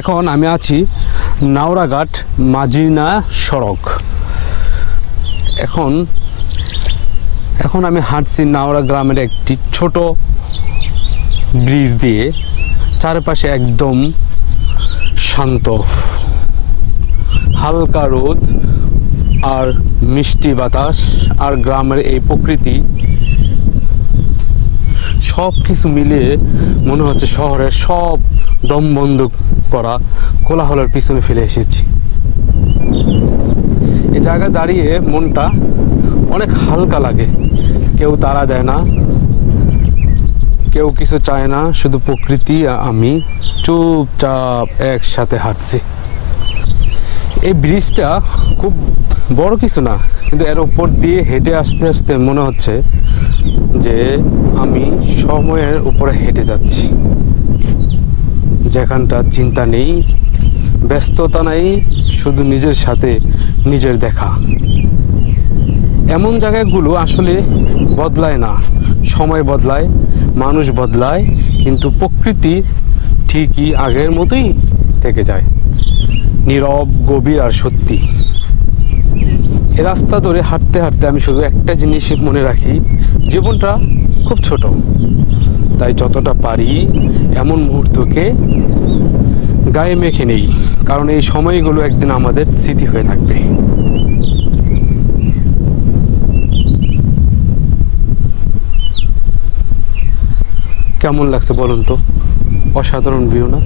এখন আমি আছি নাওরাঘাট মাজিনা সড়ক। এখন এখন আমি হাঁটছি নাওরা গ্রামের একটি ছোট ব্রিজ দিয়ে, চারপাশে একদম শান্ত। হালকা রোদ আর মিষ্টি বাতাস আর গ্রামের এই প্রকৃতি সব কিছু মিলিয়ে মনে হচ্ছে শহরের সব দম বন্ধ করা কোলাহলের পিছনে ফেলে এসেছি। এই জায়গায় দাঁড়িয়ে মনটা অনেক হালকা লাগে। কেউ তারা দেয় না, কেউ কিছু চায় না, শুধু প্রকৃতি আমি চুপচাপ একসাথে হাঁটছি। এই ব্রিজটা খুব বড় কিছু না, কিন্তু এর উপর দিয়ে হেঁটে আসতে আসতে মনে হচ্ছে যে আমি সময়ের উপরে হেঁটে যাচ্ছি। যেখানটা চিন্তা নেই, ব্যস্ততা নাই, শুধু নিজের সাথে নিজের দেখা। এমন জায়গাগুলো আসলে বদলায় না। সময় বদলায়, মানুষ বদলায়, কিন্তু প্রকৃতি ঠিকই আগের মতোই থেকে যায়। নীরব, গভীর আর সত্যি। এ রাস্তা ধরে হাঁটতে হাঁটতে আমি শুধু একটা জিনিস মনে রাখি, জীবনটা খুব ছোট। তাই যতটা পারি এমন মুহূর্তকে গায়ে মেখে নেই, কারণ এই সময়গুলো একদিন আমাদের স্মৃতি হয়ে থাকবে। কেমন লাগছে বলুন তো? অসাধারণ ভিউ না?